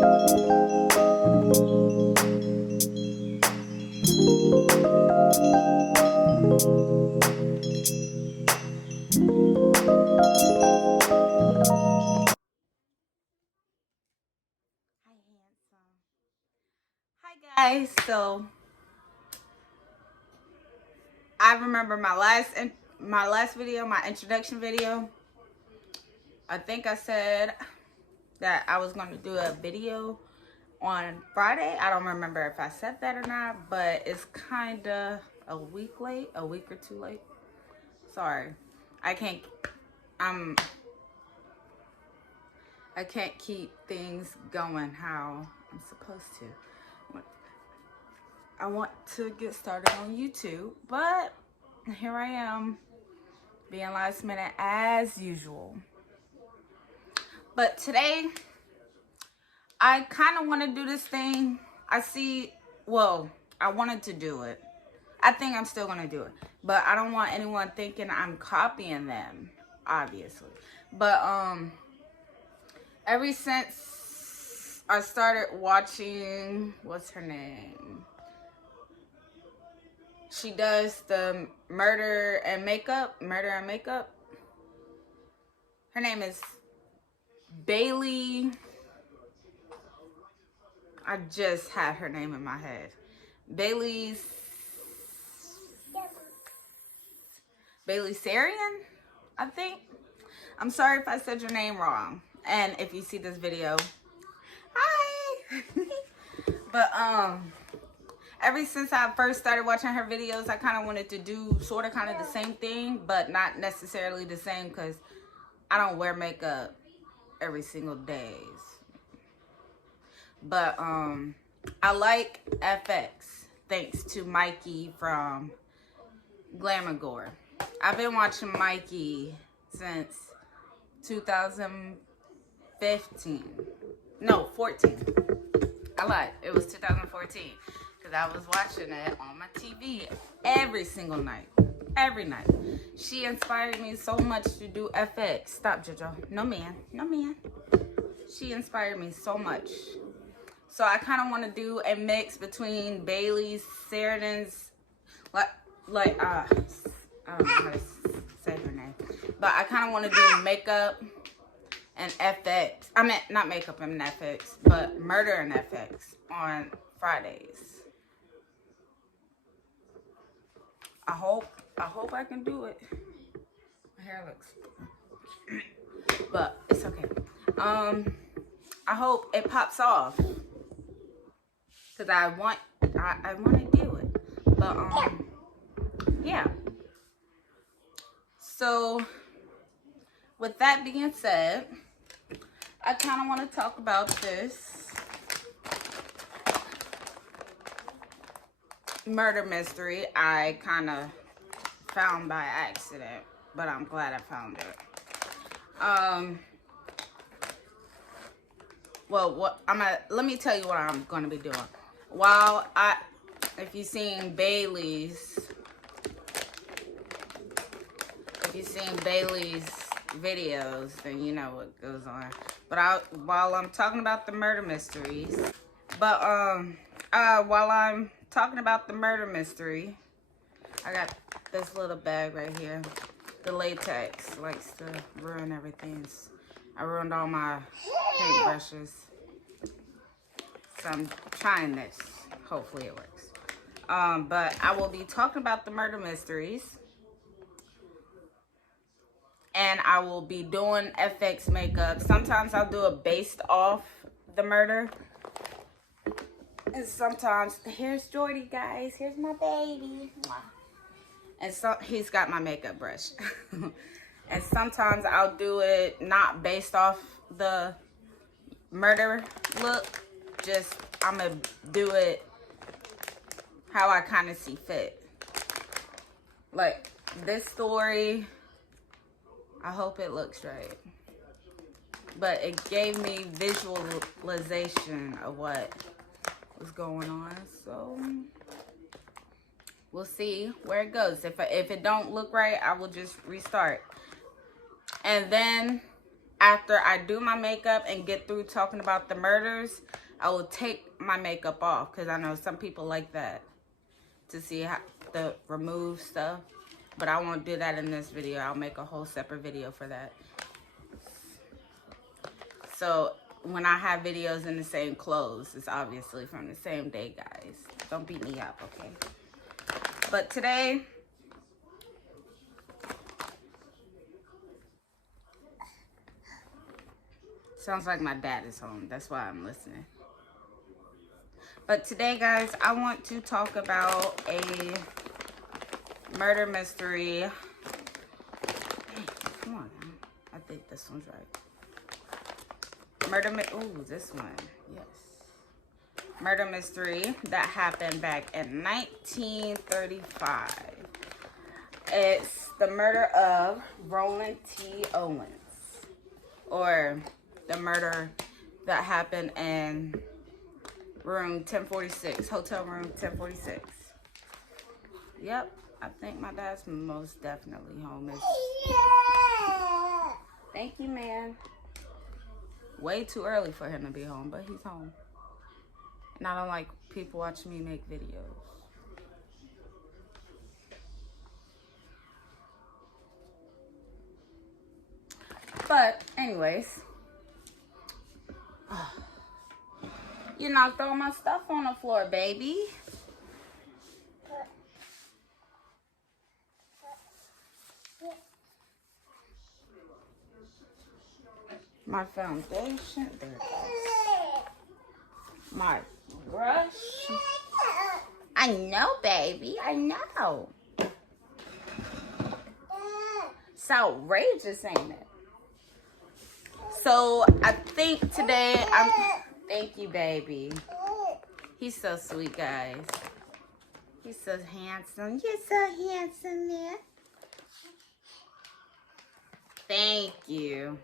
Hi guys, so I remember my last video, my introduction video. I think I said that I was going to do a video on Friday. I don't remember if I said that or not, but it's kind of a week late, a week or two late. Sorry, I can't keep things going how I'm supposed to. I want to get started on YouTube, but here I am, being last minute as usual. But today, I kind of want to do this thing. I wanted to do it. I think I'm still going to do it. But I don't want anyone thinking I'm copying them, obviously. But ever since I started watching, what's her name? She does the murder and makeup. Her name is Bailey. I just had her name in my head. Bailey Sarian, I think. I'm sorry if I said your name wrong. And if you see this video, hi. But ever since I first started watching her videos, I kind of wanted to do sort of kind of the same thing, but not necessarily the same because I don't wear makeup every single day. But I like FX thanks to Mikey from Glamour Gore. I've been watching Mikey since 2015. No, 14. I lied. It was 2014 because I was watching it on my TV every single night. Every night. She inspired me so much to do FX. Stop, JoJo. No man. No man. She inspired me so much. So I kind of want to do a mix between Bailey Sheridan's, I don't know how to say her name, but I kind of want to do makeup and FX. I mean, not makeup and FX, but murder and FX on Fridays. I hope I can do it. My hair looks, but it's okay. I hope it pops off. Because I want to do it. But, yeah. So, with that being said, I kind of want to talk about this murder mystery I kind of found by accident. But I'm glad I found it. Well, let me tell you what I'm going to be doing. If you've seen Bailey's videos, then you know what goes on. But while I'm talking about the murder mysteries, while I'm talking about the murder mystery, I got this little bag right here. The latex likes to ruin everything. I ruined all my paintbrushes. So I'm trying this. Hopefully it works. But I will be talking about the murder mysteries. And I will be doing FX makeup. Sometimes I'll do it based off the murder. And sometimes, here's Jordy, guys. Here's my baby. And so he's got my makeup brush. And sometimes I'll do it not based off the murder look. Just, I'm going to do it how I kind of see fit. Like, this story, I hope it looks right. But it gave me visualization of what was going on. So, we'll see where it goes. If it don't look right, I will just restart. And then after I do my makeup and get through talking about the murders, I will take my makeup off, because I know some people like that, to see how the remove stuff. But I won't do that in this video. I'll make a whole separate video for that. So when I have videos in the same clothes, it's obviously from the same day, guys. Don't beat me up, okay? But today, sounds like my dad is home. That's why I'm listening. But today, guys, I want to talk about a murder mystery. Hey, come on now. I think this one's right. Ooh, this one. Yes. Murder mystery that happened back in 1935. It's the murder of Roland T. Owens. Or the murder that happened in room 1046, hotel room 1046. Yep, I think my dad's most definitely home. Thank you, man. Way too early for him to be home, but he's home. And I don't like people watching me make videos. But anyways, you knocked all my stuff on the floor, baby. My foundation, there it goes. My brush. I know, baby, I know. It's outrageous, ain't it? So I think today thank you, baby. He's so sweet, guys. He's so handsome. You're so handsome, man. Thank you.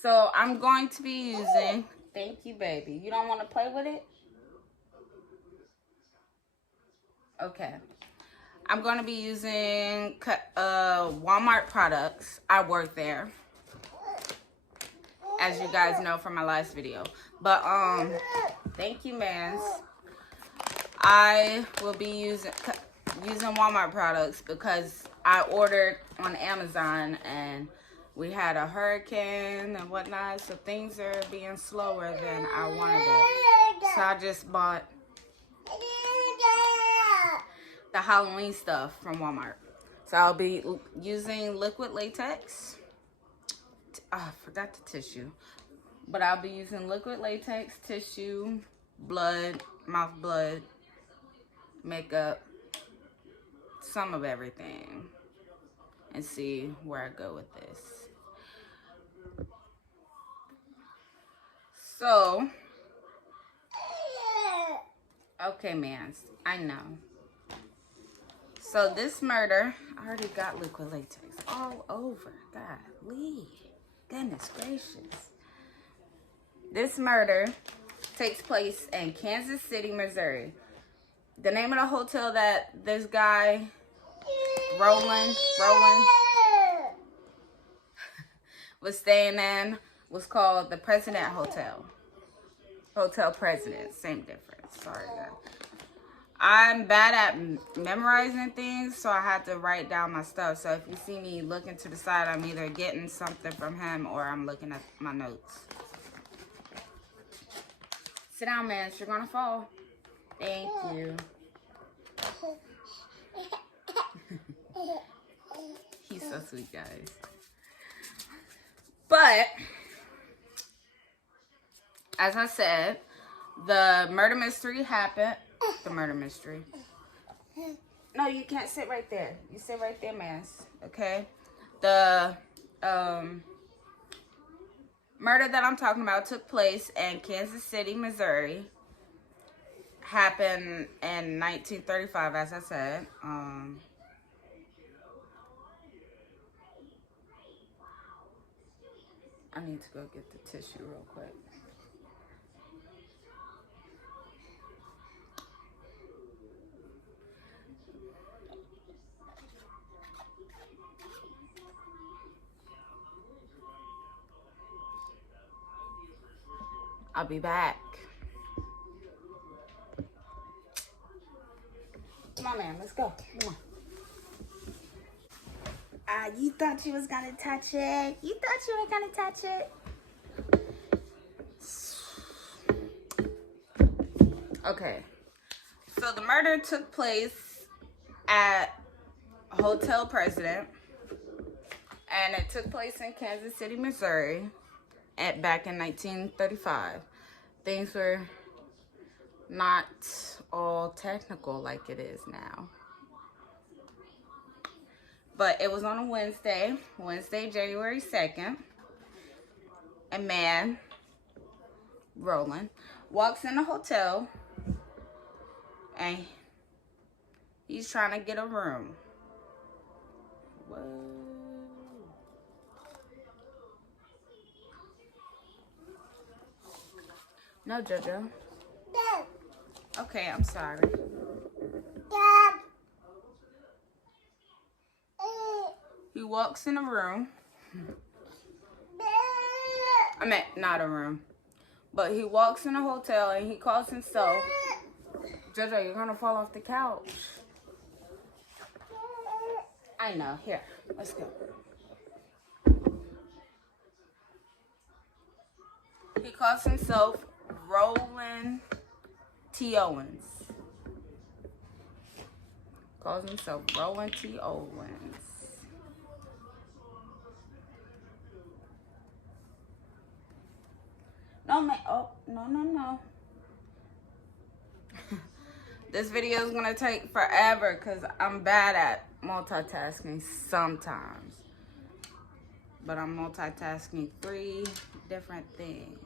So I'm going to be using, thank you, baby. You don't want to play with it? Okay. I'm going to be using Walmart products. I work there, as you guys know from my last video. But thank you, mans. I will be using Walmart products because I ordered on Amazon and we had a hurricane and whatnot, so things are being slower than I wanted it. So I just bought the Halloween stuff from Walmart. So I'll be using liquid latex. I forgot the tissue. But I'll be using liquid latex, tissue, blood, mouth blood, makeup, some of everything. And see where I go with this. So, okay, mans, I know. So this murder, I already got liquid latex all over. Golly, goodness gracious. This murder takes place in Kansas City, Missouri. The name of the hotel that this guy, Roland, was staying in was called the President Hotel. Hotel President, same difference. Sorry, guys. I'm bad at memorizing things, so I had to write down my stuff. So if you see me looking to the side, I'm either getting something from him or I'm looking at my notes. Sit down, man. You're gonna fall. Thank you. He's so sweet, guys. But as I said, the murder mystery happened. The murder mystery. No, you can't sit right there. You sit right there, man. Okay? The murder that I'm talking about took place in Kansas City, Missouri. Happened in 1935, as I said. I need to go get the tissue real quick. I'll be back. Come on, man. Let's go. Come on. You thought you was gonna touch it. You thought you were gonna touch it. Okay. So the murder took place at Hotel President, and it took place in Kansas City, Missouri, back in 1935. Things were not all technical like it is now. But it was on a Wednesday, January 2nd. A man, Roland, walks in a hotel and he's trying to get a room. Whoa. No, JoJo. Dad. Okay, I'm sorry. Dad. He walks in a room. I mean, not a room. But he walks in a hotel and he calls himself... JoJo, you're gonna fall off the couch. I know. Here, let's go. He calls himself Roland T. Owens. Calls himself Roland T. Owens. No, man. Oh, no. This video is gonna take forever because I'm bad at multitasking sometimes. But I'm multitasking 3 different things.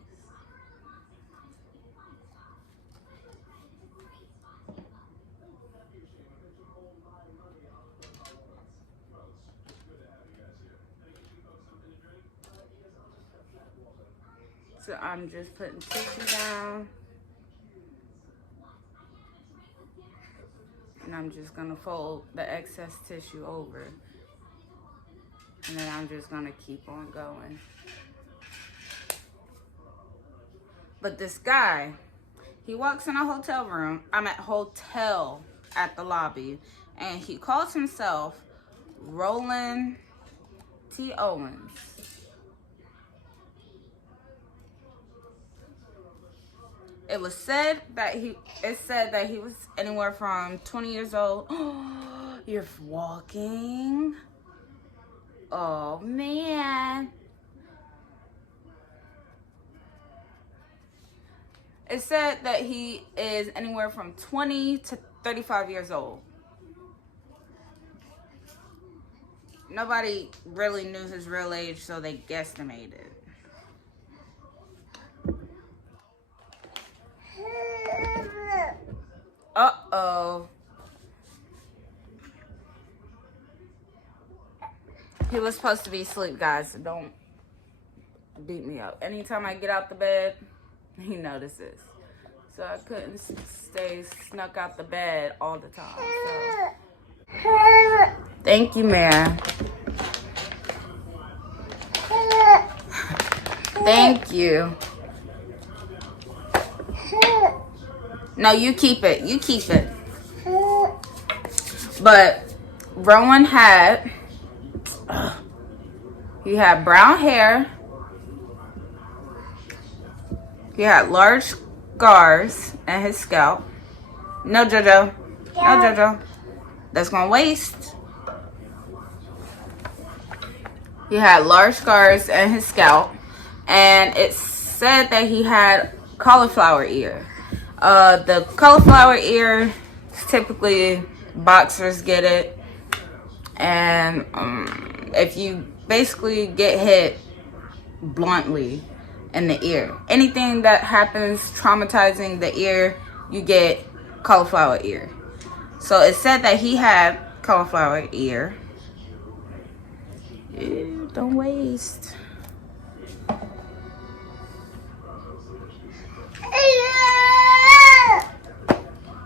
So I'm just putting tissue down. And I'm just gonna fold the excess tissue over. And then I'm just gonna keep on going. But this guy, he walks in a hotel room. I'm at hotel at the lobby. And he calls himself Roland T. Owens. It said that he was anywhere from 20 years old. Oh, you're walking. Oh man. It said that he is anywhere from 20 to 35 years old. Nobody really knew his real age, so they guesstimated. Uh-oh. He was supposed to be asleep, guys, so don't beat me up. Anytime I get out the bed, he notices. So I couldn't stay snuck out the bed all the time. So. Thank you, man. Thank you. No, you keep it. You keep it. But Rowan had, he had brown hair. He had large scars in his scalp. No, JoJo. No, JoJo. That's gonna waste. He had large scars in his scalp. And it said that he had cauliflower ear. The cauliflower ear, typically boxers get it. And if you basically get hit bluntly in the ear, anything that happens traumatizing the ear, you get cauliflower ear. So it said that he had cauliflower ear. Ew, don't waste.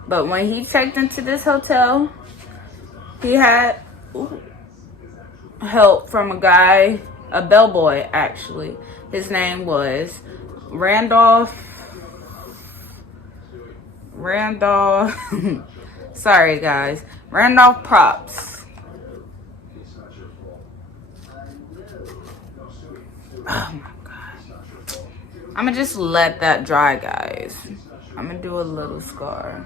But when he checked into this hotel, he had help from a guy, a bellboy actually. His name was Randolph Randolph. Sorry, guys. Randolph props. Oh my god. I'm gonna just let that dry, guys. I'm gonna do a little scar.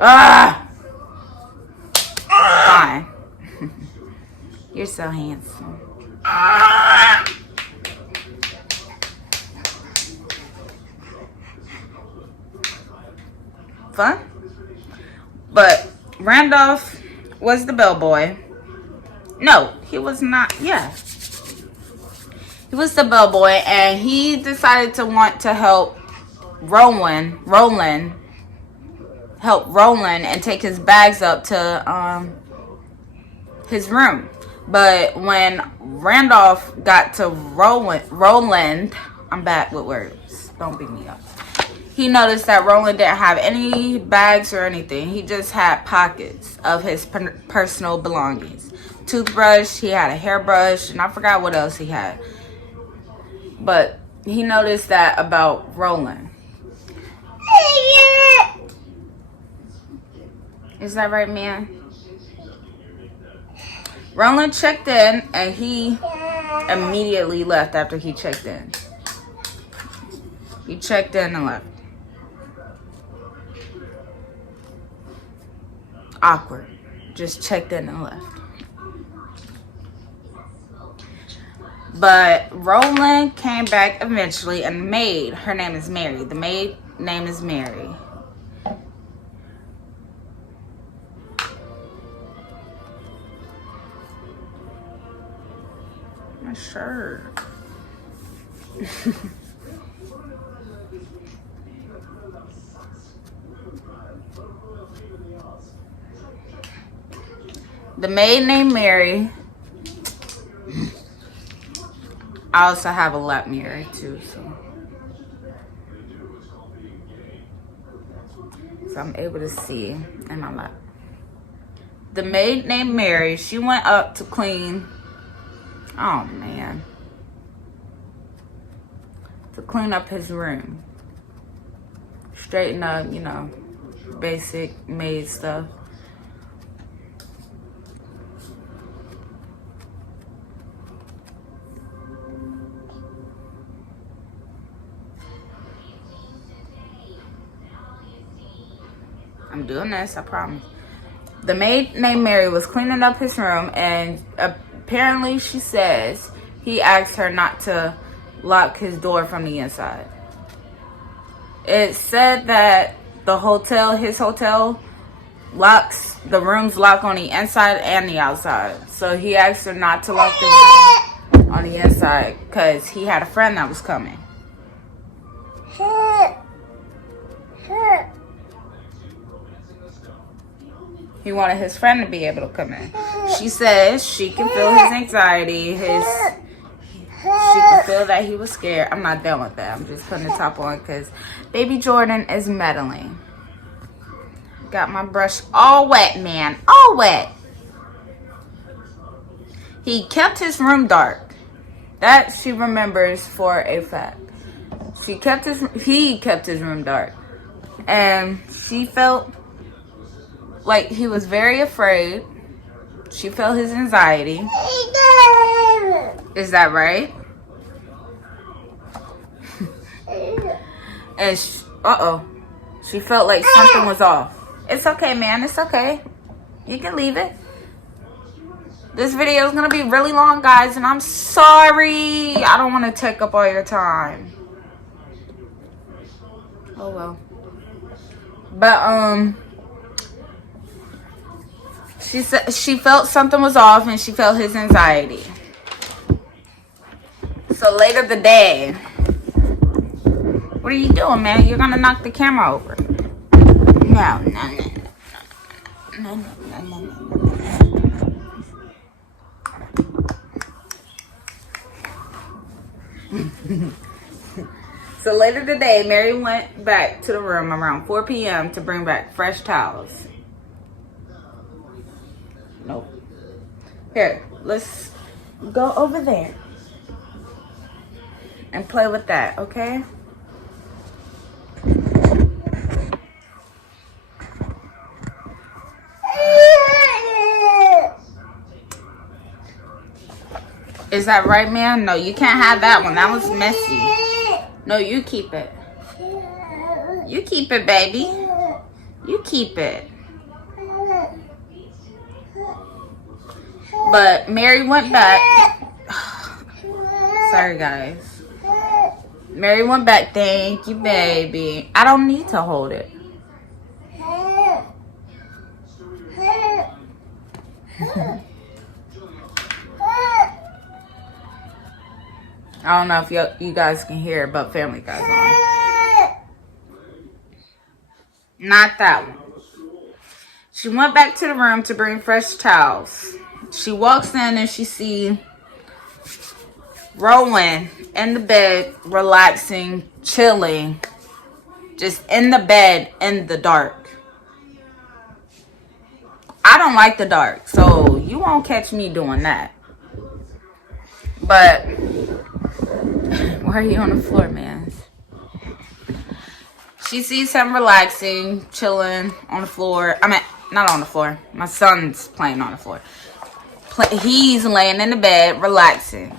Ah! Fine. You're so handsome. Fun? But Randolph was the bellboy. No, he was not. Yeah. He was the bellboy, and he decided to want to help Roland and take his bags up to his room. But when Randolph got to Roland, I'm bad with words. Don't beat me up. He noticed that Roland didn't have any bags or anything. He just had pockets of his personal belongings. Toothbrush, he had a hairbrush, and I forgot what else he had. But he noticed that about Roland. Is that right, man? Roland checked in, and he immediately left after he checked in. He checked in and left. Awkward. Just checked in and left. But Roland came back eventually, and maid, her name is Mary. The maid name is Mary. My shirt. The maid named Mary. I also have a lap mirror too, so I'm able to see in my lap. The maid named Mary, she went up to clean. Oh man. To clean up his room. Straighten up, you know, basic maid stuff. I'm doing this, I promise. The maid named Mary was cleaning up his room, and apparently she says he asked her not to lock his door from the inside. It said that his hotel locks, the rooms lock on the inside and the outside. So he asked her not to lock the room on the inside because he had a friend that was coming. He wanted his friend to be able to come in. She says she can feel his anxiety. She can feel that he was scared. I'm not done with that. I'm just putting the top on because baby Jordan is meddling. Got my brush all wet, man. All wet. He kept his room dark. That she remembers for a fact. He kept his room dark. And she felt like he was very afraid. She felt his anxiety. Is that right? And she felt like something was off. It's okay, man. It's okay. You can leave it. This video is going to be really long, guys, and I'm sorry. I don't want to take up all your time. Oh, well. But, she said she felt something was off, and she felt his anxiety. So later the day, what are you doing, man? You're gonna knock the camera over. No. So later today, Mary went back to the room around 4 p.m. to bring back fresh towels. Nope. Here, let's go over there. and play with that, okay? Is that right, man? No, you can't have that one. That was messy. No, you keep it. You keep it, baby. You keep it. But Mary went back. Sorry, guys. Mary went back. Thank you, baby. I don't need to hold it. I don't know if you guys can hear it, but Family Guy's on. Not that one. She went back to the room to bring fresh towels. She walks in and she sees Rowan in the bed, relaxing, chilling, just in the bed in the dark. I don't like the dark, so you won't catch me doing that. But why are you on the floor, man? She sees him relaxing, chilling on the floor. I mean, not on the floor. My son's playing on the floor. He's laying in the bed, relaxing.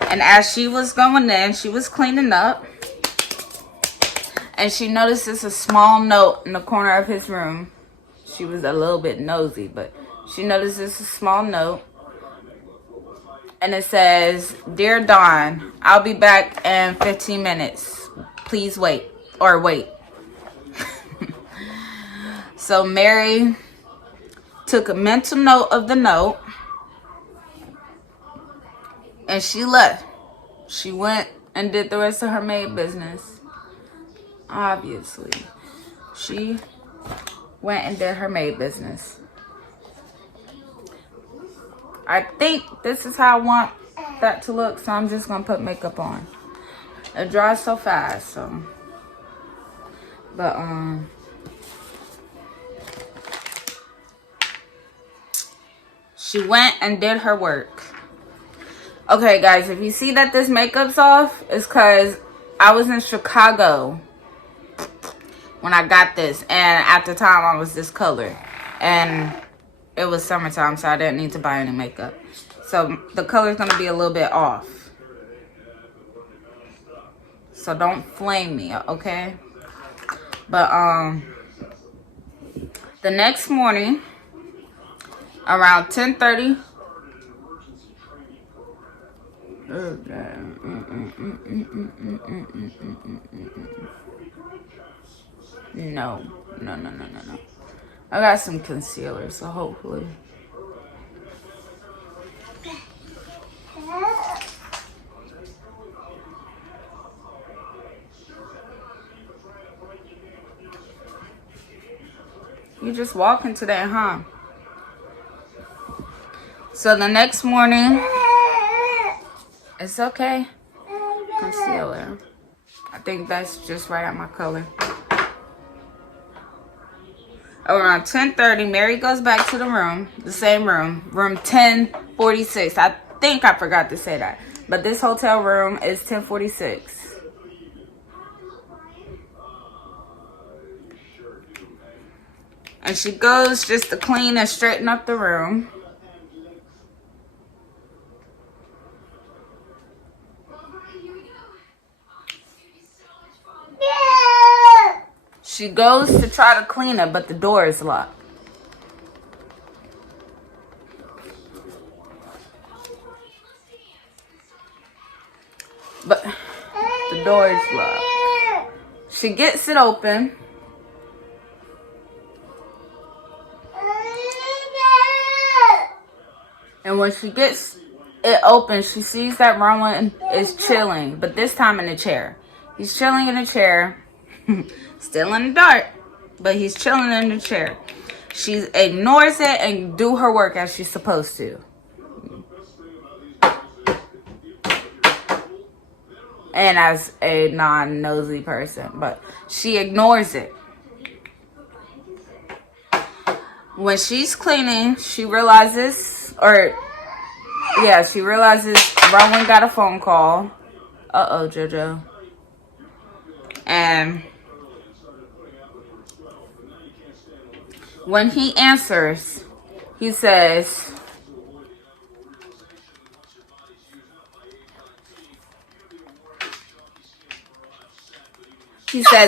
And as she was going in, she was cleaning up. And she notices a small note in the corner of his room. She was a little bit nosy, but she notices a small note. And it says, "Dear Dawn, I'll be back in 15 minutes. Please wait." Or wait. So Mary took a mental note of the note. And she left. She went and did the rest of her maid business. Obviously. She went and did her maid business. I think this is how I want that to look, so I'm just going to put makeup on. It dries so fast, so. But, she went and did her work. Okay, guys, if you see that this makeup's off, it's because I was in Chicago when I got this. And at the time, I was this color. And it was summertime, so I didn't need to buy any makeup. So the color's going to be a little bit off. So don't flame me, okay? But, the next morning, around 10:30... No. I got some concealer, so hopefully. You just walking today, huh? So the next morning, it's okay. Concealer. I think that's just right at my color. Around 10:30, Mary goes back to the room, the same room, room 1046. I think I forgot to say that, but this hotel room is 1046. And she goes just to clean and straighten up the room. She goes to try to clean it, but the door is locked. But the door is locked. She gets it open. And when she gets it open, she sees that Rowan is chilling, but this time in a chair. He's chilling in a chair. Still in the dark, but he's chilling in the chair. She ignores it and do her work as she's supposed to. And as a non-nosy person, but she ignores it. When she's cleaning, she realizes, or Yeah, she realizes Rowan got a phone call. Uh-oh, JoJo. And when he answers, he says,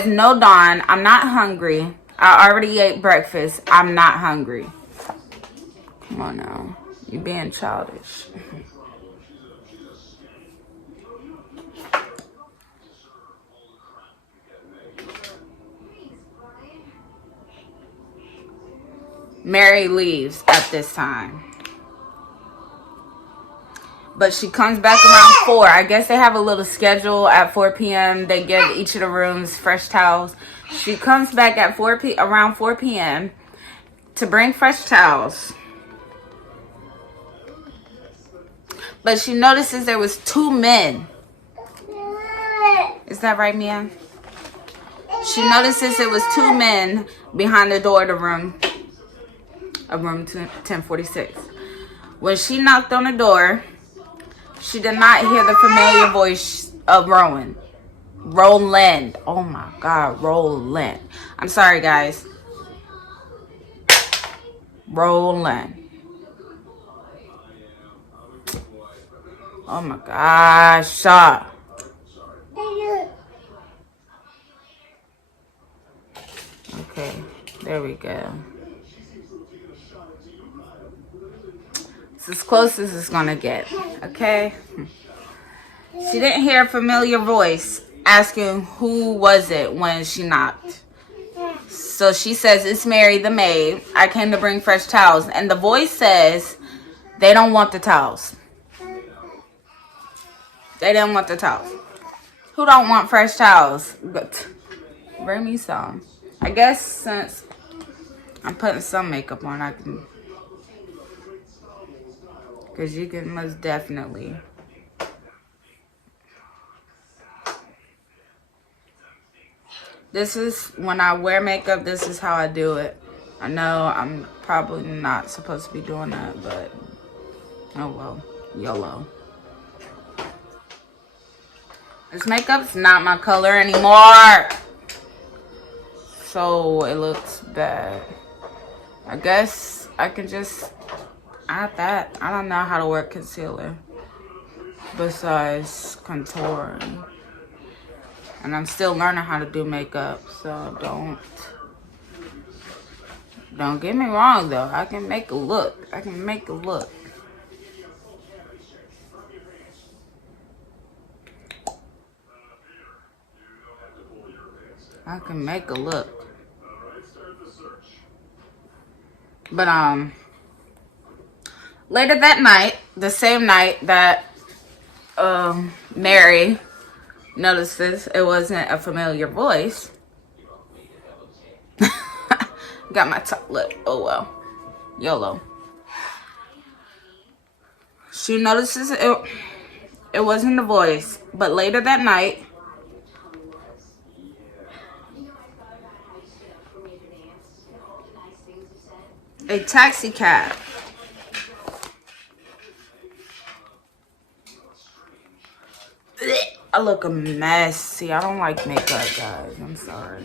no, Dawn, I'm not hungry. I already ate breakfast. I'm not hungry. Come on now. You're being childish. Mary leaves at this time. But she comes back around 4. I guess they have a little schedule at 4 p.m. They give each of the rooms fresh towels. She comes back at around 4 p.m. to bring fresh towels. But she notices there was 2 men. Is that right, Mia? She notices it was 2 men behind the door of the room. Of room 1046. When she knocked on the door, she did not hear the familiar voice of Rowan. Roland. Oh my God, Roland. I'm sorry, guys. Roland. Oh my gosh. Okay, there we go. It's as close as it's gonna get, okay? She didn't hear a familiar voice asking who was it when she knocked. So she says, it's Mary the maid. I came to bring fresh towels. And the voice says, they don't want the towels. They didn't want the towels. Who don't want fresh towels? But bring me some. I guess since I'm putting some makeup on, I can... Because you can most definitely... This is, when I wear makeup, this is how I do it. I know I'm probably not supposed to be doing that, but... Oh well. YOLO. This makeup's not my color anymore. So it looks bad. I guess I can just add that. I don't know how to work concealer besides contouring. And I'm still learning how to do makeup, so don't get me wrong though. I can make a look. I can make a look. I can make a look. But later that night, the same night that Mary notices it wasn't a familiar voice. Got my top lip. Oh well. YOLO. She notices it wasn't a voice. But later that night, a taxi cab I look a mess. See, I don't like makeup, guys. I'm sorry.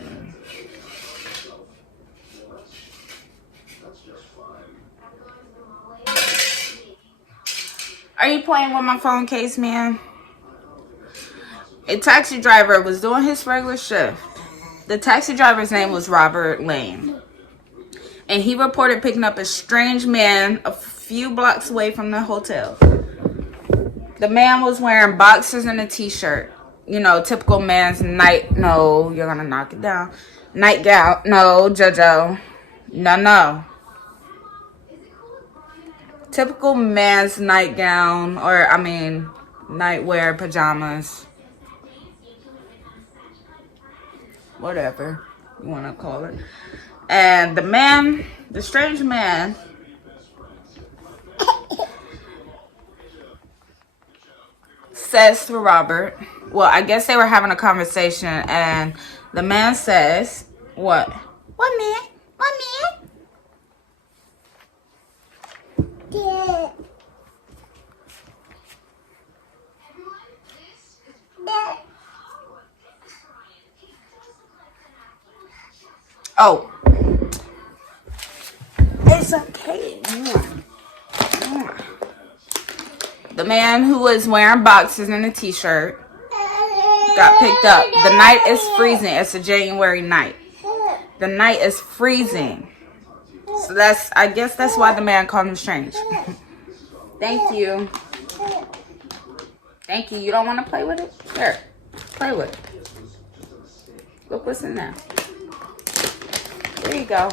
Are you playing with my phone case, man? A taxi driver was doing his regular shift. The taxi driver's name was Robert Lane. And he reported picking up a strange man a few blocks away from the hotel. The man was wearing boxers and a t-shirt. You know, typical man's no, you're gonna knock it down. Nightgown. No, JoJo. No. Typical man's nightgown, or nightwear, pajamas. Whatever you want to call it. And the strange man, says to Robert, well, I guess they were having a conversation, and the man says, what? What man? Oh, it's okay. The man who was wearing boxers and a t-shirt got picked up. The night is freezing. It's a January night. The night is freezing. So I guess that's why the man called him strange. Thank you. Thank you. You don't want to play with it? Here. Play with it. Look what's in there. There you go.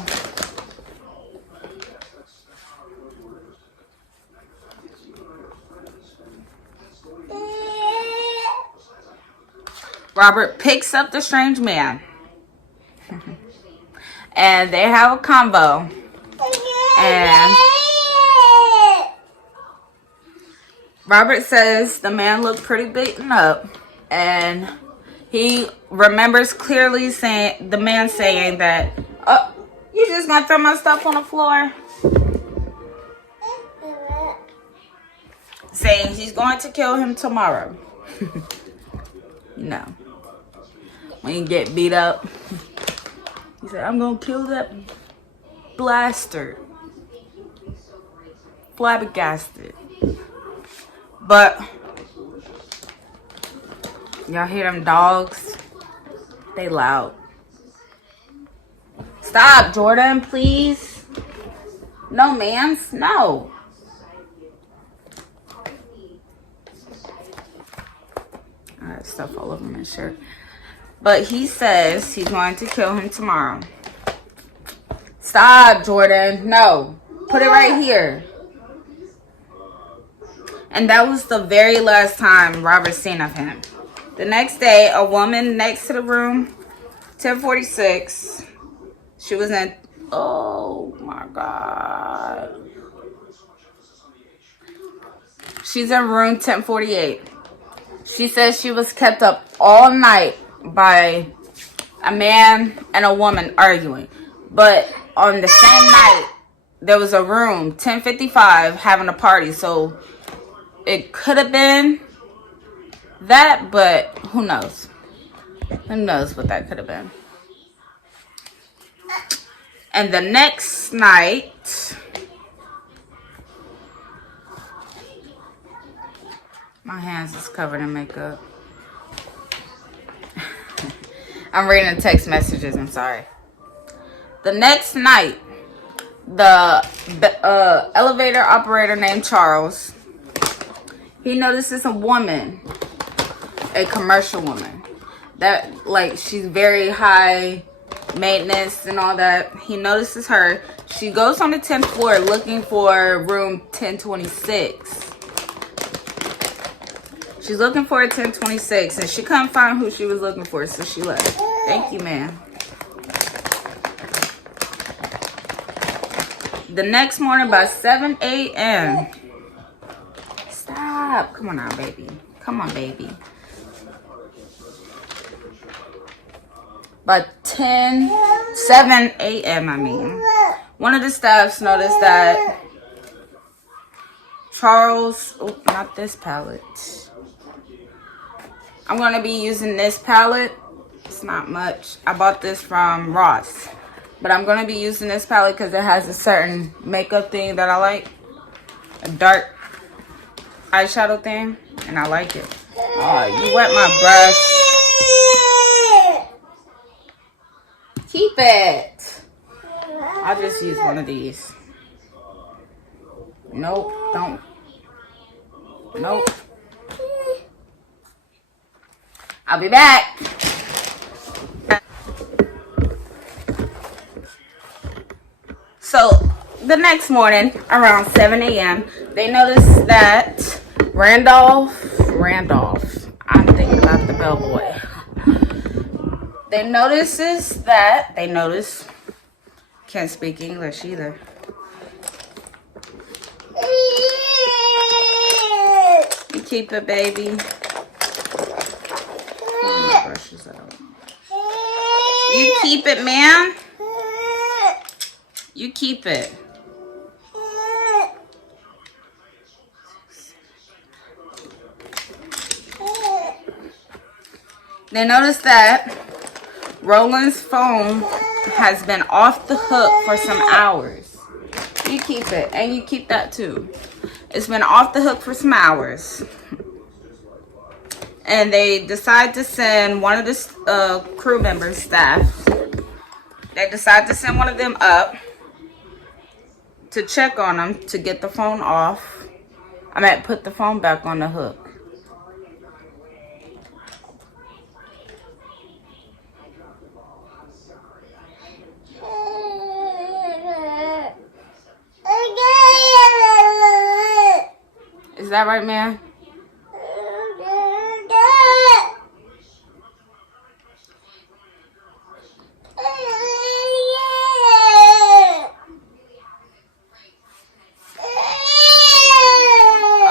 Robert picks up the strange man. And they have a convo. And Robert says the man looked pretty beaten up. And he remembers clearly the man saying that, "Oh, you just gonna throw my stuff on the floor?" Saying he's going to kill him tomorrow. You know, when you get beat up. He said, "I'm gonna kill that blaster." Flabbergasted. But y'all hear them dogs? They loud. Stop, Jordan, please. No, ma'ams. No. I have stuff all over my shirt. But he says he's going to kill him tomorrow. Stop, Jordan. No. Put it right here. And that was the very last time Robert seen of him. The next day, a woman next to the room, 1046. She was in, oh my God. She's in room 1048. She says she was kept up all night by a man and a woman arguing. But on the same night, there was a room, 1055, having a party. So it could have been that, but who knows? Who knows what that could have been? And the next night, my hands is covered in makeup. I'm reading the text messages, I'm sorry. The next night, the elevator operator named Charles, he notices a woman, a commercial woman, that like she's very high maintenance and all that. He notices her. She goes on the 10th floor looking for room 1026. She's looking for a 1026 and she couldn't find who she was looking for, so she left. Thank you, ma'am. The next morning by 7 a.m. Stop. Come on now, baby. Come on, baby. By 7 a.m., I mean, one of the staffs noticed that Charles, oh, not this palette. I'm going to be using this palette. It's not much. I bought this from Ross. But I'm going to be using this palette because it has a certain makeup thing that I like. A dark eyeshadow thing. And I like it. Oh, you wet my brush. Keep it. I'll just use one of these. Nope. Don't. Nope. I'll be back. So the next morning around 7 a.m. they noticed that Randolph, I'm thinking about the bellboy. Can't speak English either. You keep it, baby. You keep it, ma'am. You keep it. They noticed that Roland's phone has been off the hook for some hours. You keep it, and you keep that too. It's been off the hook for some hours. And they decide to send one of the crew members, staff. They decide to send one of them up to check on them, to get the phone off. I meant put the phone back on the hook. Is that right, man?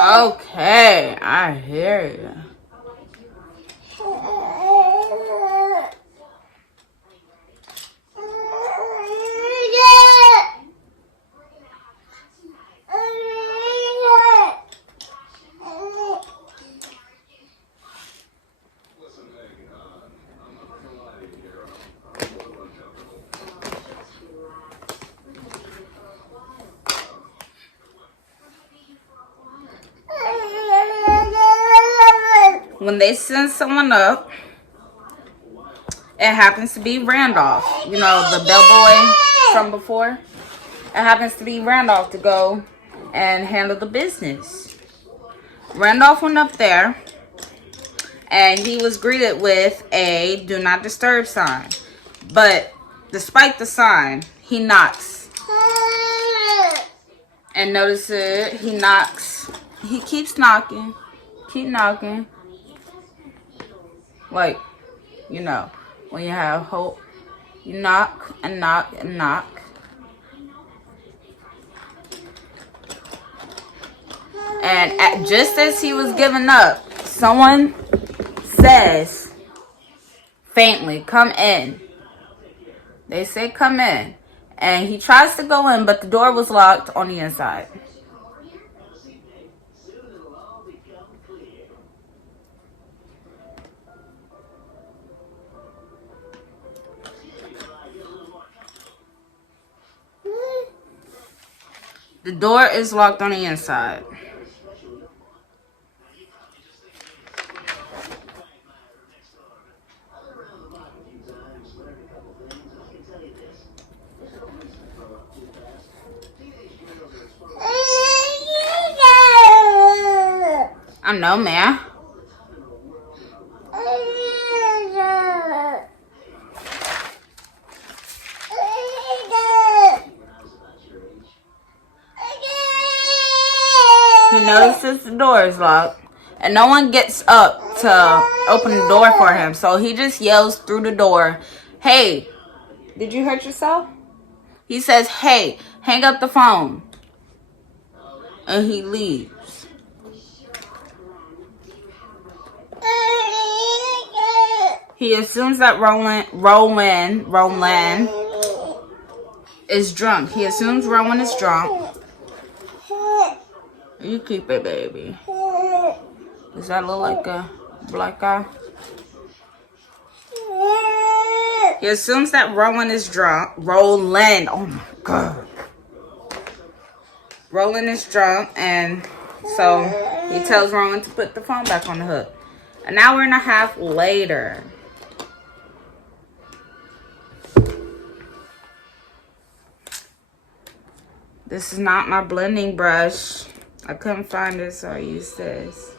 Okay, I hear you. When they send someone up, it happens to be Randolph, you know, the bellboy from before. It happens to be Randolph to go and handle the business. Randolph went up there, and he was greeted with a do not disturb sign. But despite the sign, he knocks. And notice it, he knocks. He keeps knocking. Keep knocking. Like, you know, when you have hope, you knock and knock and knock. And just as he was giving up, someone says faintly, "Come in." They say, "Come in." And he tries to go in, but the door was locked on the inside. The door is locked on the inside. I know, man. He notices the door is locked, and no one gets up to open the door for him. So he just yells through the door, "Hey, did you hurt yourself?" He says, "Hey, hang up the phone." And he leaves. He assumes that Roland is drunk. He assumes Rowan is drunk. You keep it, baby. Does that look like a black guy? He assumes that Rowan is drunk. Roland. Oh my God. Roland is drunk, and so he tells Rowan to put the phone back on the hook. An hour and a half later. This is not my blending brush. I couldn't find it, so I used this.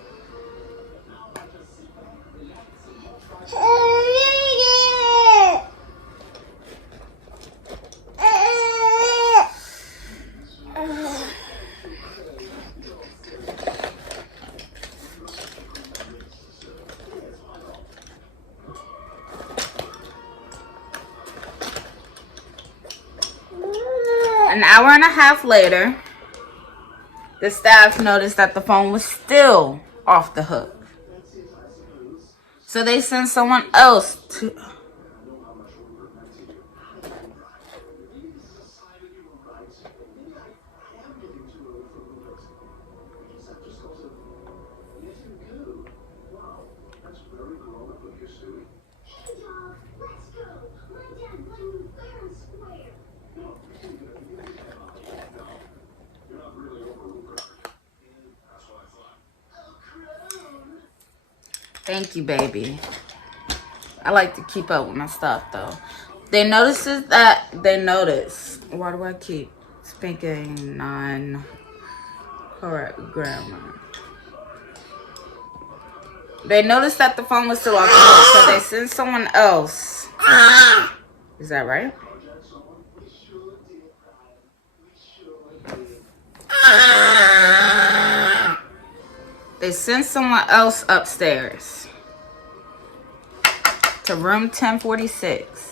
An hour and a half later, the staff noticed that the phone was still off the hook. So they sent someone else to... Thank you, baby. I like to keep up with my stuff, though. They notice. Why do I keep speaking non-correct grammar? They noticed that the phone was still off the hook, so they sent someone else. Is that right? They sent someone else upstairs to room 1046.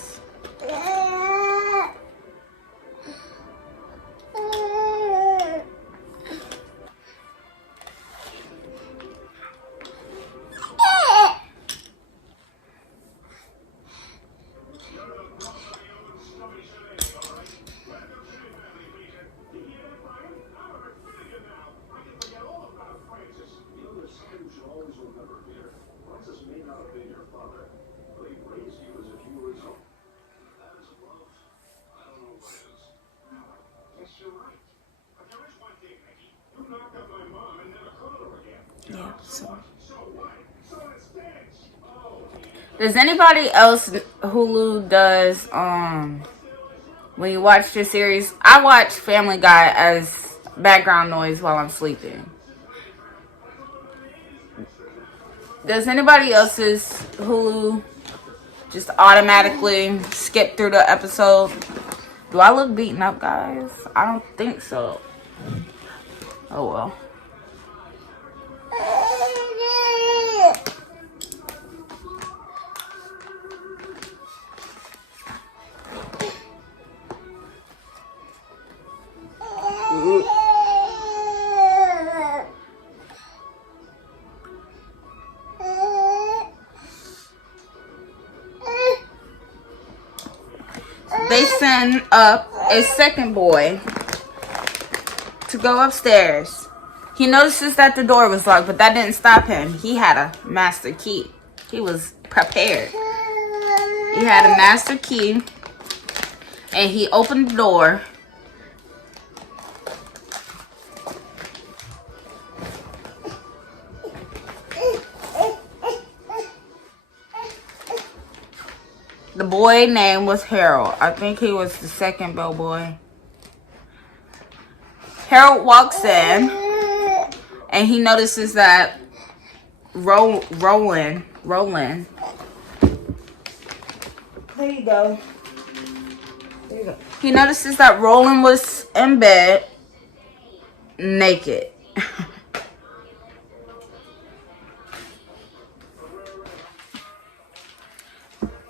Yeah, so. Does anybody else Hulu does when you watch this series? I watch Family Guy as background noise while I'm sleeping. Does anybody else's Hulu just automatically skip through the episode? Do I look beaten up, guys? I don't think so. Oh well. They send up a second boy to go upstairs. He notices that the door was locked, but that didn't stop him. He had a master key. He was prepared. He had a master key, and he opened the door. The boy name was Harold. I think he was the second bellboy. Harold walks in, and he notices that Roland. There you go. He notices that Roland was in bed, naked.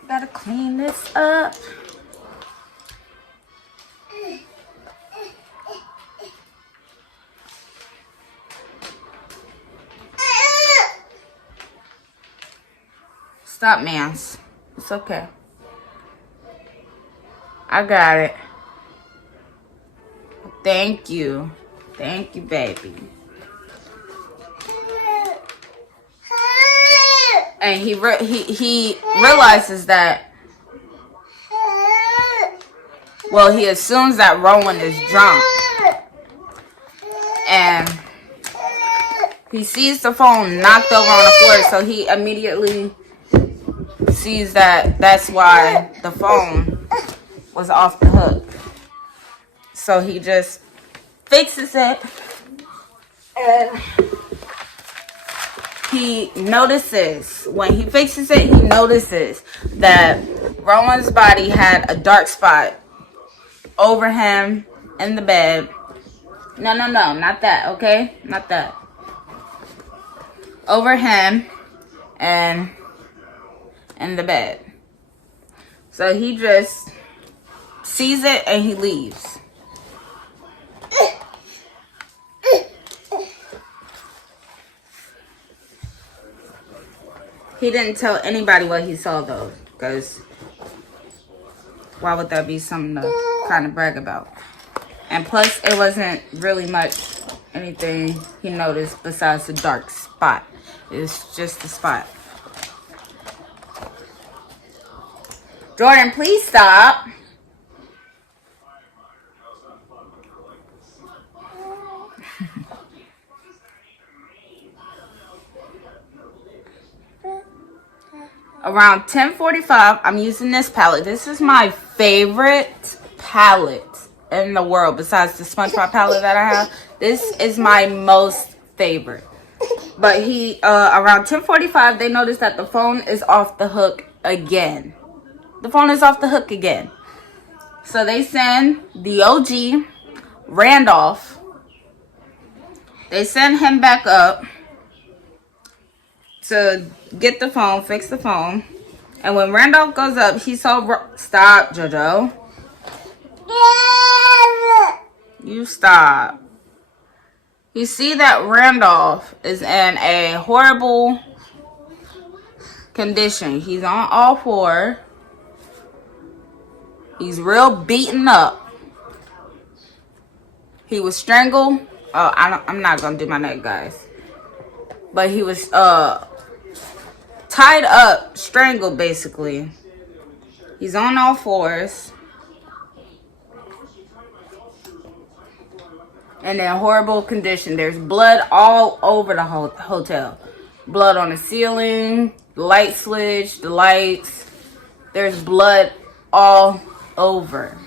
Gotta clean this up. Stop, Mans. It's okay. I got it. Thank you. Thank you, baby. And he realizes that, well, he assumes that Roland is drunk. And he sees the phone knocked over on the floor, so he immediately sees that that's why the phone was off the hook. So he just fixes it, and he notices, when he fixes it, he notices that Roland's body had a dark spot over him in the bed. No, not that, okay? Not that. Over him and in the bed. So he just sees it and he leaves. He didn't tell anybody what he saw, though, because why would that be something to kind of brag about? And plus, it wasn't really much anything he noticed besides the dark spot. It's just a spot. Jordan, please stop. Around 10:45, I'm using this palette. This is my favorite palette in the world besides the SpongeBob palette that I have. This is my most favorite. But he, around 10:45, they noticed that the phone is off the hook again. The phone is off the hook again. So they send the OG, Randolph. They send him back up to get the phone, fix the phone. And when Randolph goes up, he saw... Stop, JoJo. You stop. You see that Randolph is in a horrible condition. He's on all four. He's real beaten up. He was strangled. Oh, I'm not gonna do my neck, guys. But he was tied up, strangled, basically. He's on all fours. And in horrible condition. There's blood all over the hotel. Blood on the ceiling, the light switch, the lights. There's blood all over.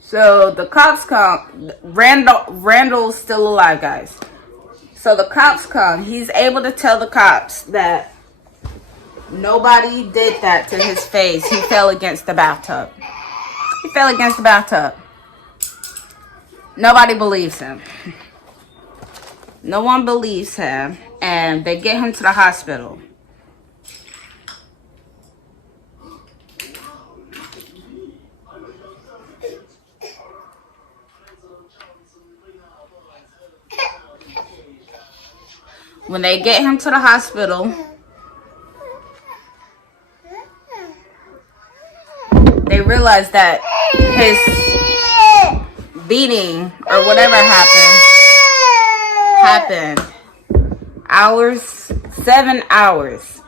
So the cops come. Randall's still alive, guys. So the cops come. He's able to tell the cops that nobody did that to his face. He fell against the bathtub. He fell against the bathtub. Nobody believes him. No one believes him. And they get him to the hospital. When they get him to the hospital, they realize that his beating or whatever happened hours, 7 hours,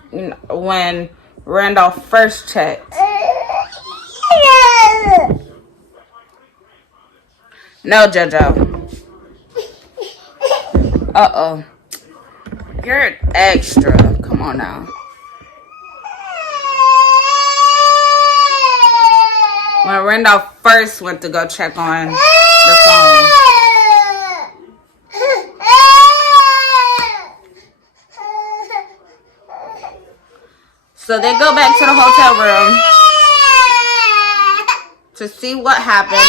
when Randolph first checked. No, JoJo. Uh-oh. You're extra. Come on now. When Randolph first went to go check on the phone. So they go back to the hotel room to see what happened.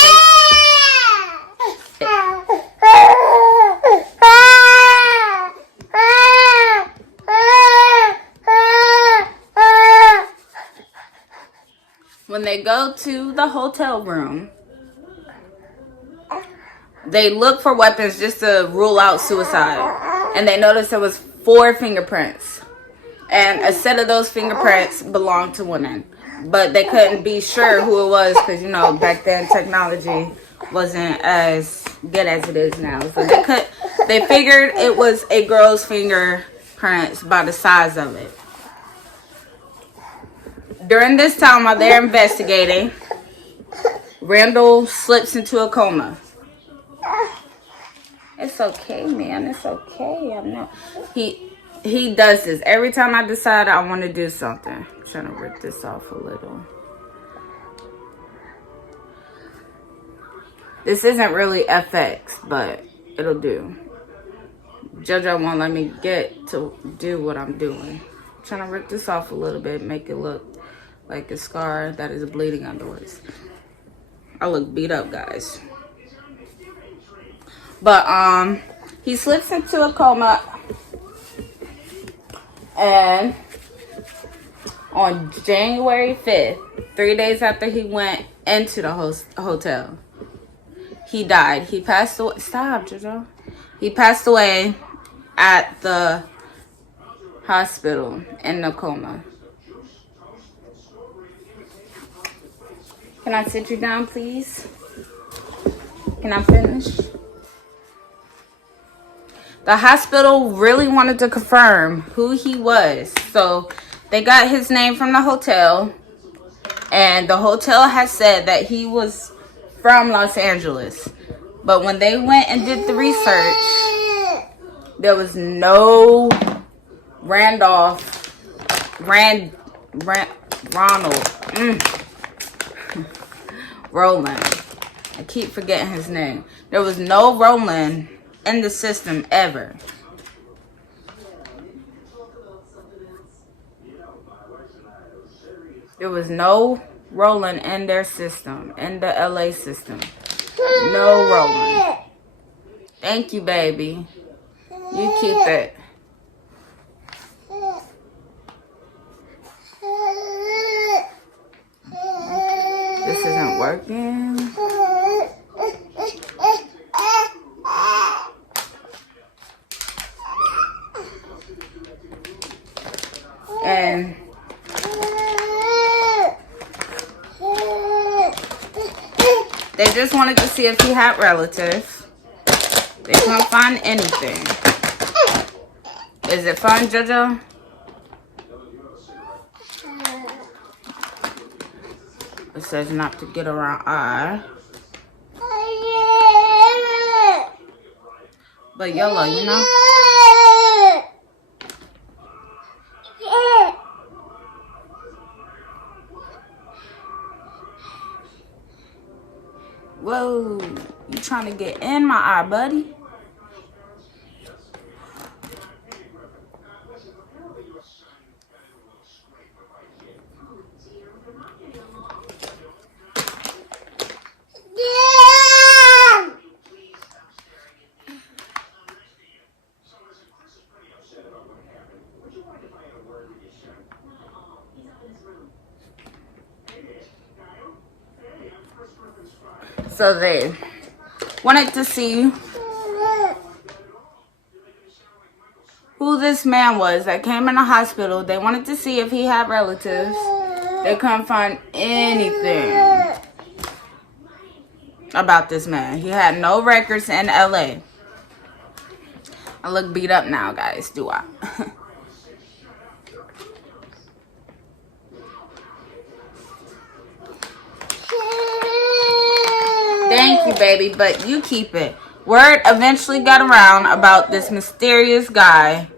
When they go to the hotel room, they look for weapons just to rule out suicide. And they noticed there was 4 fingerprints. And a set of those fingerprints belonged to women. But they couldn't be sure who it was because, you know, back then technology wasn't as good as it is now. So they figured it was a girl's fingerprints by the size of it. During this time, while they're investigating, Randall slips into a coma. It's okay, man. It's okay. I'm not. He does this every time I decide I want to do something. I'm trying to rip this off a little. This isn't really FX, but it'll do. JoJo won't let me get to do what I'm doing. I'm trying to rip this off a little bit, make it look like a scar that is bleeding underwards. I look beat up, guys. But he slips into a coma, and on January 5th, 3 days after he went into the hotel, he died. He passed away. Stop, JoJo. He passed away at the hospital in a coma. Can I sit you down, please? Can I finish? The hospital really wanted to confirm who he was. So they got his name from the hotel. And the hotel has said that he was from Los Angeles. But when they went and did the research, there was no Randolph Ronald. Roland. I keep forgetting his name. There was no Roland in the system ever. There was no Roland in their system, in the LA system. No Roland. Thank you, baby. You keep it. This isn't working. And they just wanted to see if he had relatives. They couldn't find anything. Is it fun, JoJo? It says not to get around I. But YOLO, you know? Whoa, you trying to get in my eye, buddy? So they wanted to see who this man was that came in the hospital. They wanted to see if he had relatives. They couldn't find anything about this man. He had no records in LA. I look beat up now, guys. Do I? Thank you, baby, but you keep it. Word eventually got around about this mysterious guy,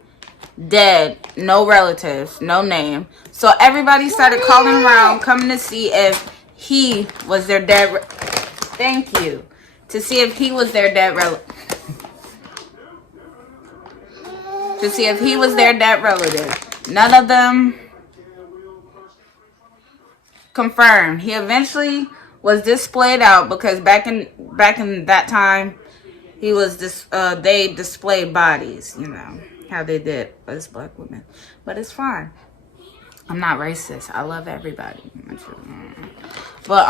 dead, no relatives, no name. So everybody started calling around, coming to see if he was their dead. Thank you. To see if he was their dead relative. To see if he was their dead relative. None of them confirmed. He eventually was displayed out because back in that time, he was they displayed bodies, you know how they did as black women. But it's fine. I'm not racist. I love everybody. But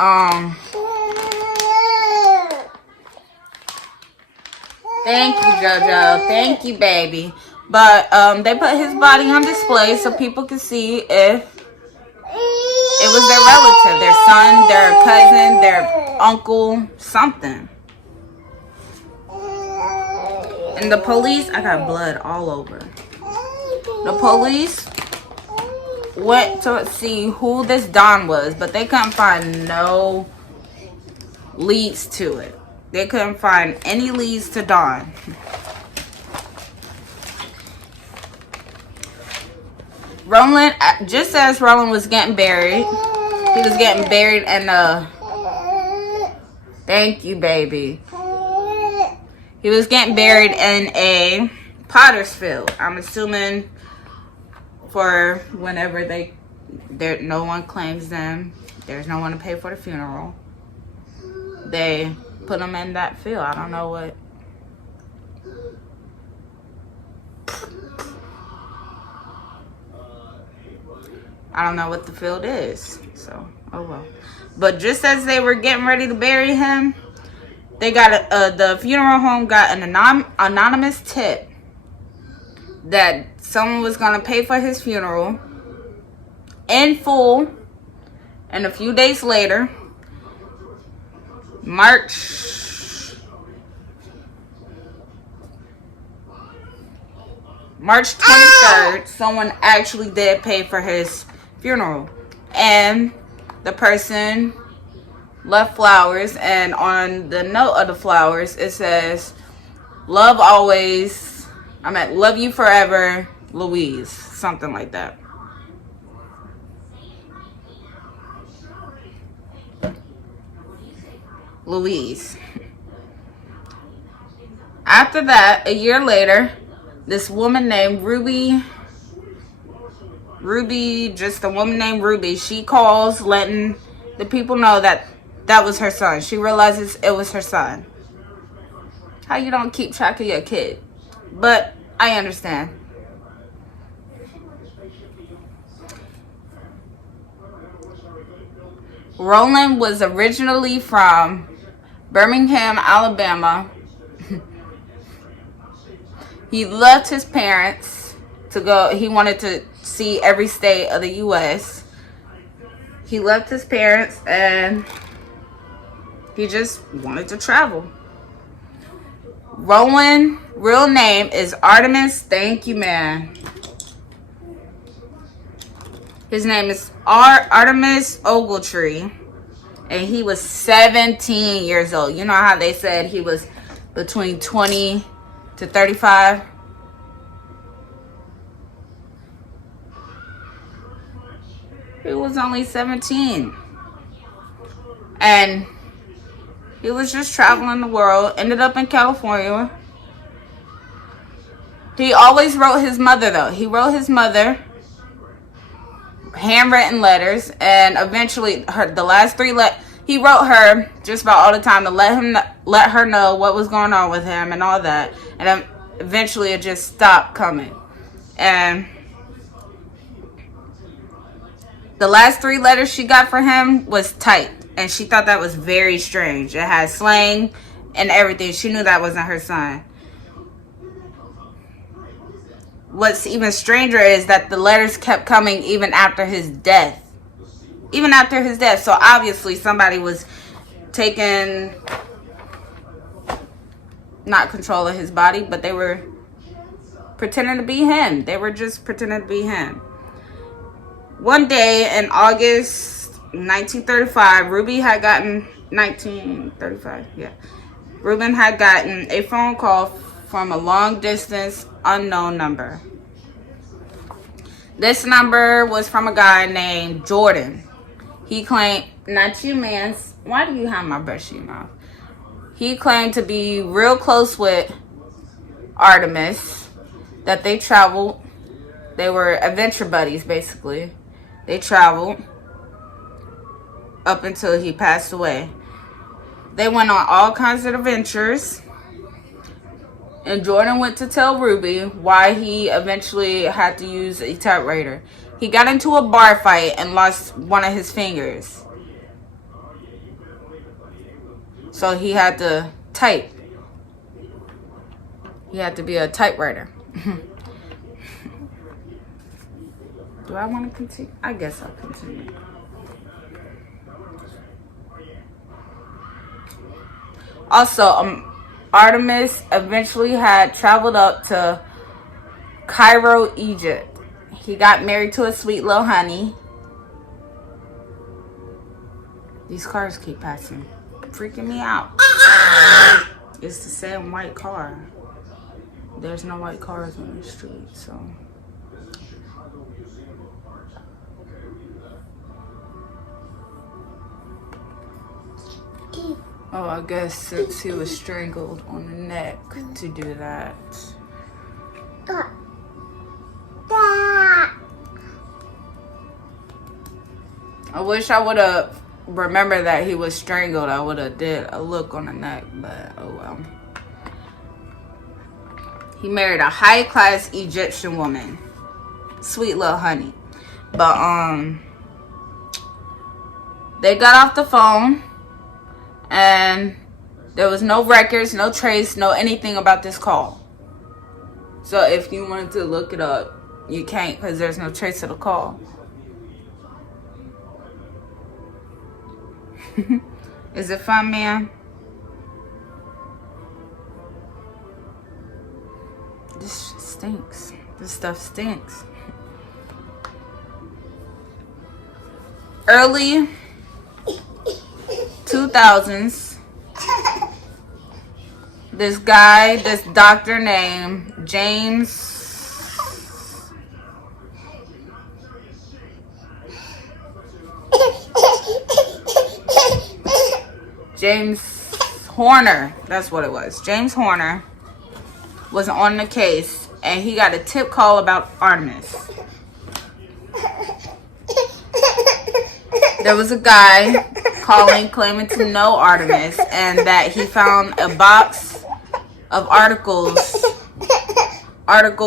thank you, JoJo. Thank you, baby. But they put his body on display so people could see if it was their relative, their son, their cousin, their uncle, something. And the police, I got blood all over. The police went to see who this Don was, but they couldn't find no leads to it. They couldn't find any leads to Don. Roland, just as Roland was getting buried, he was getting buried in a... Thank you, baby. He was getting buried in a potter's field. I'm assuming for whenever no one claims them, there's no one to pay for the funeral. They put him in that field. I don't know what... I don't know what the field is, so oh well. But just as they were getting ready to bury him, they got the funeral home got an anonymous tip that someone was gonna pay for his funeral in full. And a few days later, March 23rd, someone actually did pay for his funeral, and the person left flowers, and on the note of the flowers it says, love always, love you forever, Louise, something like that. Louise. After that, a year later, this woman named Ruby, just a woman named Ruby, she calls letting the people know that that was her son. She realizes it was her son. How you don't keep track of your kid? But I understand. Roland was originally from Birmingham, Alabama. He left his parents to go. He wanted to see every state of the U.S. He left his parents and he just wanted to travel. Roland, real name is Artemis. Thank you, man. His name is Artemis Ogletree. And he was 17 years old. You know how they said he was between 20 to 35? He was only 17. And he was just traveling the world. Ended up in California. He always wrote his mother, though. He wrote his mother handwritten letters, and eventually the last 3 he wrote her just about all the time to let her know what was going on with him and all that. And then eventually it just stopped coming. And the last 3 letters she got for him was typed, and she thought that was very strange. It had slang and everything. She knew that wasn't her son. What's even stranger is that the letters kept coming even after his death. Even after his death. So obviously somebody was taking, not control of his body, but they were pretending to be him. They were just pretending to be him. One day in August 1935, Ruby had gotten, 1935, yeah. Ruben had gotten a phone call from a long distance unknown number. This number was from a guy named Jordan. He claimed, not you, man. Why do you have my brush in your mouth? He claimed to be real close with Artemis, that they traveled. They were adventure buddies, basically. They traveled up until he passed away. They went on all kinds of adventures. And Jordan went to tell Ruby why he eventually had to use a typewriter. He got into a bar fight and lost one of his fingers. So he had to type. He had to be a typewriter. Do I want to continue? I guess I'll continue. Also, Artemis eventually had traveled up to Cairo, Egypt. He got married to a sweet little honey. These cars keep passing, freaking me out. It's the same white car. There's no white cars on the street, so. Oh, I guess since he was strangled on the neck to do that. I wish I would have remembered that he was strangled. I would have did a look on the neck, but oh well. He married a high-class Egyptian woman. Sweet little honey. But, they got off the phone. And there was no records, no trace, no anything about this call. So if you wanted to look it up, you can't because there's no trace of the call. Is it fun, man? This shit stinks. This stuff stinks. Early 2000s, this doctor named James Horner, that's what it was. James Horner was on the case, and he got a tip call about Artemis. There was a guy calling, claiming to know Artemis, and that he found a box of article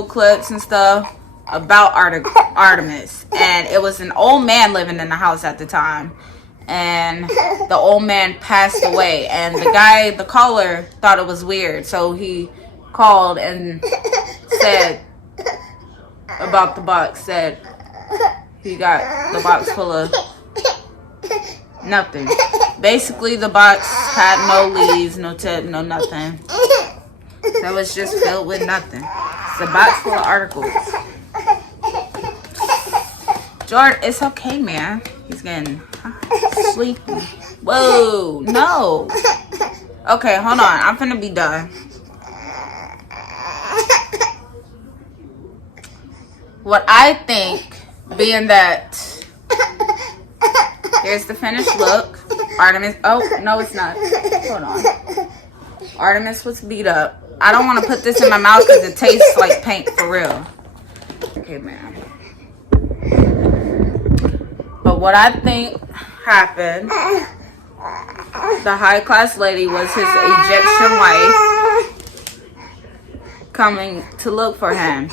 clips and stuff about Artemis. And it was an old man living in the house at the time. And the old man passed away. And the caller, thought it was weird. So he called and said about the box. Said he got the box full of nothing. Basically, the box had no leaves, no tip, no nothing. That was just filled with nothing. It's a box full of articles. Jordan, it's okay, man. He's getting sleepy. Whoa, no. Okay, hold on. I'm finna be done. What I think, being that, here's the finished look. Artemis, oh, no it's not. Hold on. Artemis was beat up. I don't want to put this in my mouth because it tastes like paint for real. Okay, man. But what I think happened, the high-class lady was his Egyptian wife coming to look for him.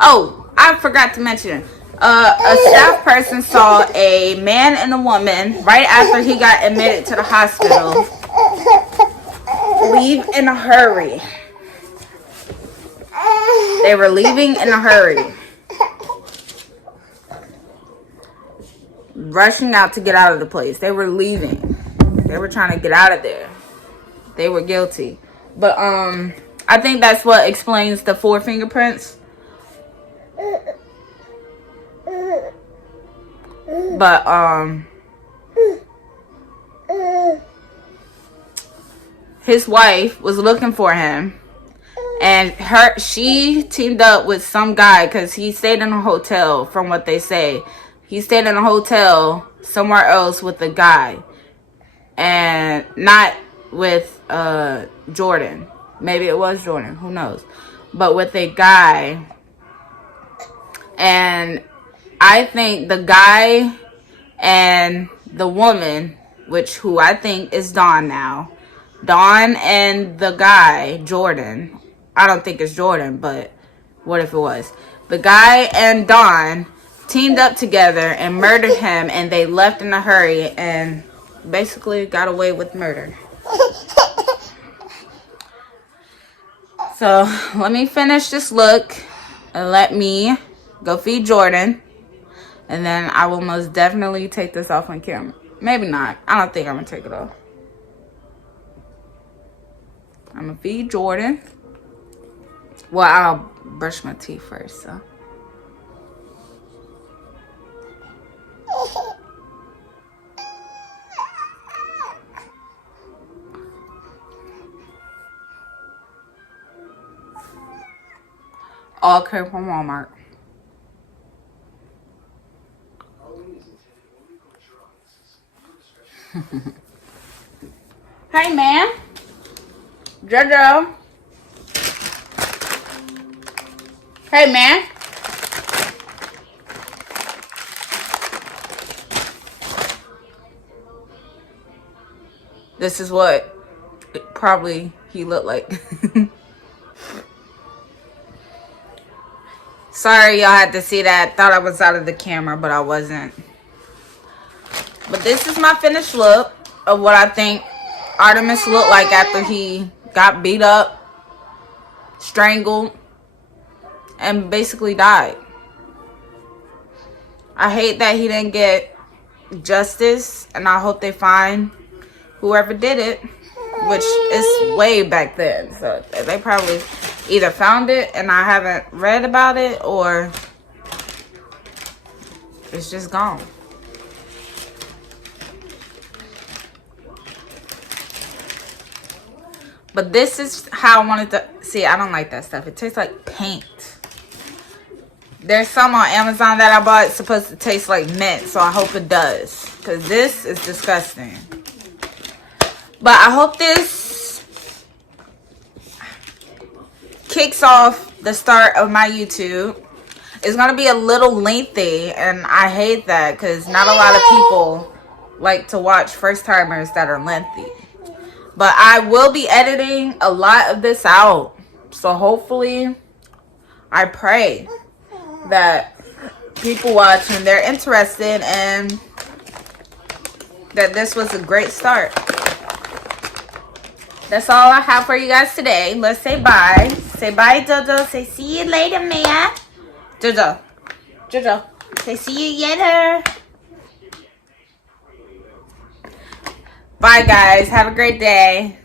Oh, I forgot to mention, a staff person saw a man and a woman right after he got admitted to the hospital leave in a hurry. They were leaving in a hurry. Rushing out to get out of the place. They were leaving. They were trying to get out of there. They were guilty. But I think that's what explains the 4 fingerprints. But his wife was looking for him, and she teamed up with some guy because he stayed in a hotel. From what they say, he stayed in a hotel somewhere else with a guy, and not with Jordan. Maybe it was Jordan, who knows, but with a guy. And I think the guy and the woman, who I think is Dawn now, Dawn and the guy, Jordan, I don't think it's Jordan, but what if it was? The guy and Dawn teamed up together and murdered him, and they left in a hurry and basically got away with murder. So let me finish this look and let me go feed Jordan, and then I will most definitely take this off on camera. Maybe not. I don't think I'm gonna take it off. I'm gonna feed Jordan. Well, I'll brush my teeth first, so. All came from Walmart. Hey, man. JoJo. Hey, man. This is what probably he looked like. Sorry y'all had to see that. Thought I was out of the camera, but I wasn't. But this is my finished look of what I think Artemis looked like after he got beat up, strangled, and basically died. I hate that he didn't get justice, and I hope they find whoever did it, which is way back then. So they probably either found it and I haven't read about it, or it's just gone. But this is how I wanted to see. I don't like that stuff. It tastes like paint. There's some on Amazon that I bought. It's supposed to taste like mint, so I hope it does, because this is disgusting. But I hope this kicks off the start of my YouTube. It's going to be a little lengthy, and I hate that because not a lot of people like to watch first timers that are lengthy. But I will be editing a lot of this out. So hopefully, I pray that people watch and they're interested and that this was a great start. That's all I have for you guys today. Let's say bye. Say bye, Jojo. Say see you later, Mia. Jojo. Jojo. Say see you later. Bye, guys. Have a great day.